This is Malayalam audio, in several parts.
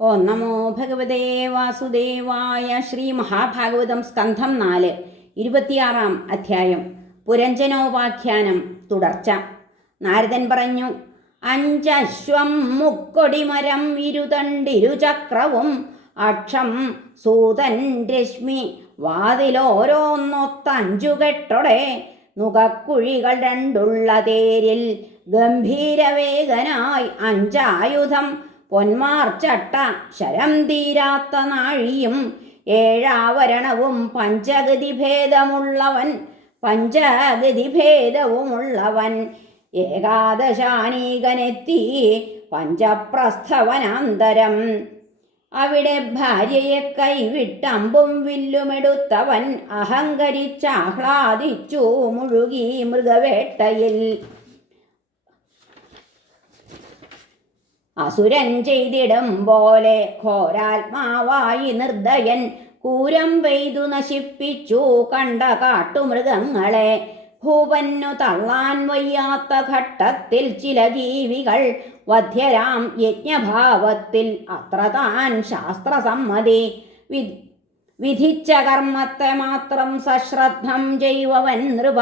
ഓം നമോ ഭഗവതേ വാസുദേവായ ശ്രീ മഹാഭാഗവതം സ്കന്ധം നാല് ഇരുപത്തിയാറാം അധ്യായം പുരഞ്ജനോപാഖ്യാനം തുടർച്ച. നാരദൻ പറഞ്ഞു അഞ്ചശ്വം മുക്കൊടിമരം ഇരുതണ്ടിരുചക്രവും അക്ഷം സൂതൻ രശ്മി വാതിലോരോന്നൊത്തഞ്ചു കെട്ടൊടെ നുകക്കുഴികൾ രണ്ടുള്ള തേരിൽ ഗംഭീരവേഗനായി അഞ്ചായുധം പൊന്മാർച്ചട്ട ശരം തീരാത്ത നാഴിയും ഏഴാവരണവും പഞ്ചഗതി ഭേദമുള്ളവൻ പഞ്ചഗതി ഭേദവുമുള്ളവൻ. ഏകാദശാനീകനെത്തി പഞ്ചപ്രസ്ഥവനാന്തരം. അവിടെ ഭാര്യയെ കൈവിട്ടമ്പും വില്ലുമെടുത്തവൻ അഹങ്കരിച്ചാഹ്ലാദിച്ചു മുഴുകി മൃഗവേട്ടയിൽ. അസുരൻ ചെയ്തിടും പോലെ ഘോരാത്മാവായി നിർദയൻ കൂരം പെയ്തു നശിപ്പിച്ചു കണ്ട കാട്ടുമൃഗങ്ങളെ. ഭൂപന്നു തള്ളാൻ വയ്യാത്ത ഘട്ടത്തിൽ ചില ജീവികൾ വധ്യരാം യജ്ഞഭാവത്തിൽ. അത്ര താൻ ശാസ്ത്രസമ്മതി. വി വിധിച്ച കർമ്മത്തെ മാത്രം സശ്രദ്ധം ചെയ്യുവൻ നൃപ.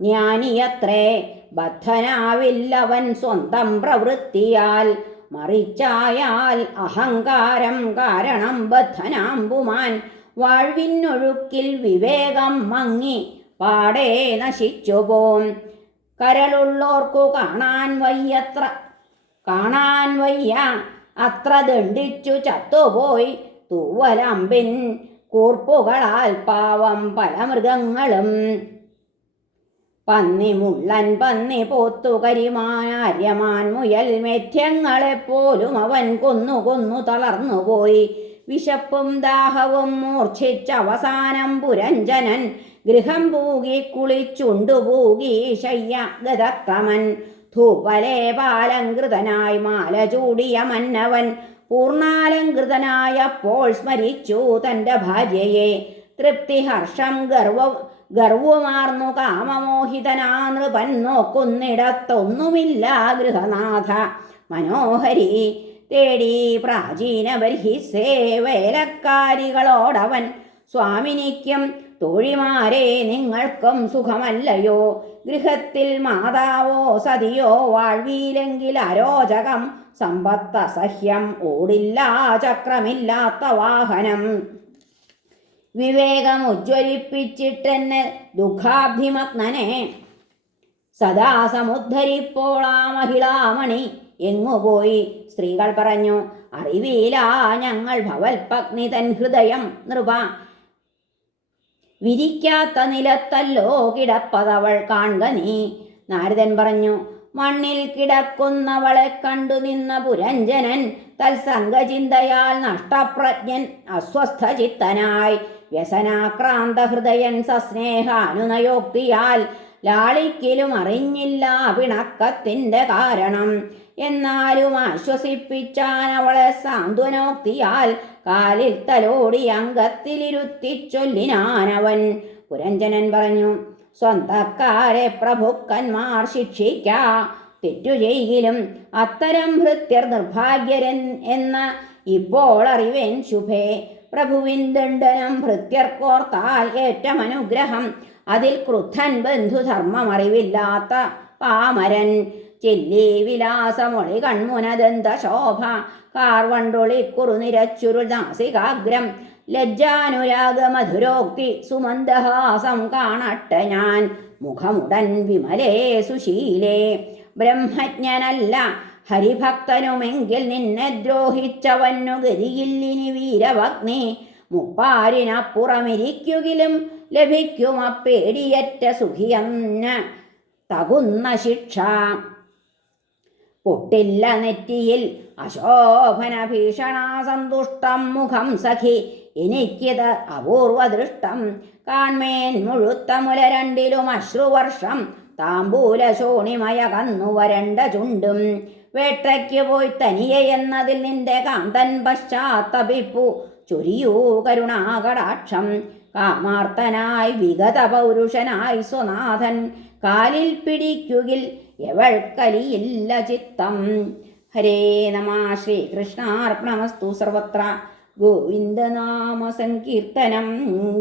ജ്ഞാനിയത്രേ ബദ്ധനാവില്ലവൻ സ്വന്തം പ്രവൃത്തിയാൽ. മറിച്ചായാൽ അഹങ്കാരം കാരണം ബദ്ധനാമ്പുമാൻ വാഴ്വിനൊഴുക്കിൽ വിവേകം മങ്ങി പാടെ നശിച്ചുപോം. കരളുള്ളോർക്കു കാണാൻ വയ്യത്ര കാണാൻ വയ്യ. അത്ര ദണ്ഡിച്ചു ചത്തുപോയി തൂവലമ്പിൻ കൂർപ്പുകളാൽ പാവം പല മൃഗങ്ങളും. പന്നി മുള്ളൻ പന്നി പോത്തു കരിമാൻ ആര്യമാൻ മുയൽ മെഥ്യങ്ങളെപ്പോലും അവൻ കൊന്നു കൊന്നു തളർന്നുപോയി വിശപ്പും ദാഹവും മൂർച്ഛിച്ച അവസാനം പുരഞ്ജനൻ ഗൃഹം പൂകി കുളിച്ചുണ്ടുപൂകി ശയ്യ ഗതക്രമൻ ധൂപലേപാലങ്കൃതനായി മാല ചൂടിയ മന്നവൻ പൂർണാലങ്കൃതനായപ്പോൾ സ്മരിച്ചു തന്റെ ഭാര്യയെ. തൃപ്തി ഹർഷം ഗർവ ഗർവുമാർന്നു കാമമോഹിതനാ നൃപൻ നോക്കുന്നിടത്തൊന്നുമില്ല ഗൃഹനാഥ. മനോഹരി തേടി പ്രാചീന ബർഹിസേ വേലക്കാരികളോടവൻ സ്വാമിനിക്കും തോഴിമാരെ നിങ്ങൾക്കും സുഖമല്ലയോ? ഗൃഹത്തിൽ മാതാവോ സതിയോ വാഴ്വീലെങ്കിൽ അരോചകം സമ്പത്തസഹ്യം. ഓടില്ല ചക്രമില്ലാത്ത വാഹനം. വിവേകം ഉജ്ജ്വലിപ്പിച്ചിട്ടെന്നെ ദുഃഖാഭിമഗ്നനെ. സദാ സമുദ്ധരിപ്പോളാ മഹിളാമണി എങ്ങുപോയി സ്ത്രീകൾ പറഞ്ഞു അറിവീല ഞങ്ങൾ ഭവൽപഗ്നി തൻ ഹൃദയം നൃപ. വിരിക്കാത്ത നിലത്തല്ലോ കിടപ്പതവൾ കാൺക നീ. നാരദൻ പറഞ്ഞു മണ്ണിൽ കിടക്കുന്നവളെ കണ്ടു നിന്ന പുരഞ്ജനൻ തത്സംഗചിന്തയാൽ നഷ്ടപ്രജ്ഞൻ അസ്വസ്ഥചിത്തനായി. വ്യസനാക്രാന്ത ഹൃദയൻ സസ്നേഹാനുനയോക്തിയാൽ ലാളിക്കലും അറിഞ്ഞില്ല പിണക്കത്തിന്റെ കാരണം. എന്നാലും ആശ്വസിപ്പിച്ചാൻ അവളെ സാന്ത്വനോക്തിയാൽ കാലിൽ തലോടി അംഗത്തിലിരുത്തി ചൊല്ലിനാനവൻ പുരഞ്ജനൻ പറഞ്ഞു സ്വന്തക്കാരെ പ്രഭുക്കന്മാർ ശിക്ഷിക്ക. തെറ്റു ചെയ്യിലും അത്തരം ഭൃത്യർ നിർഭാഗ്യരൻ എന്ന ഇപ്പോൾ അറിവേൻ ശുഭേ. പ്രഭുവിൻ ദണ്ഡനം ഭൃത്യർക്കോർത്താൽ ഏറ്റമനുഗ്രഹം അതിൽ ക്രുദ്ധൻ ബന്ധുധർമ്മം അറിവില്ലാത്ത പാമരൻ ചെല്ലി വിലാസമൊളി കൺമുനദന്ത ശോഭ കാർവണ്ടൊളി കുറുനിരച്ചുരുൾ നാസികാഗ്രം ലജ്ജാനുരാഗ മധുരോക്തി സുമന്ദഹാസം കാണട്ടെ ഞാൻ. മുഖമുടൻ വിമലേ സുശീലേ. ബ്രഹ്മജ്ഞനല്ല ഹരിഭക്തനുമെങ്കിൽ നിന്നെ ദ്രോഹിച്ചവന്നു ഗതിയില്ലിനി വീരഭഗ്നി. മുപ്പാരിനപ്പുറമിരിക്കുകിലും ലഭിക്കും അപ്പേടിയറ്റ സുഖിയെന്ന് തകുന്ന ശിക്ഷ. പൊട്ടില്ല നെറ്റിയിൽ അശോഭന ഭീഷണാസന്തുഷ്ടം മുഖം സഖി. എനിക്കിത് അപൂർവദൃഷ്ടം. കാൺമേൻ മുഴുത്ത മുല രണ്ടിലും അശ്രുവർഷം താമ്പൂല ശോണിമയ കന്നു വരണ്ട ചുണ്ടും വേട്ടയ്ക്ക് പോയി തനിയെ എന്നതിൽ നിന്റെ കാന്തൻ പശ്ചാത്തപിപ്പു. ചൊരിയൂ കരുണാകടാക്ഷം. കാമാർത്തനായി വിഗത പൗരുഷനായി സ്വനാഥൻ കാലിൽ പിടിക്കുകിൽ എവൾക്കലിയില്ല ചിത്തം. ഹരേ നമ ശ്രീകൃഷ്ണാർപ്പണമസ്തു സർവത്ര. ഗോവിന്ദനാമ സങ്കീർത്തനം.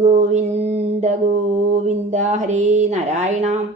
ഗോവിന്ദ ഗോവിന്ദ ഹരേ നാരായണ.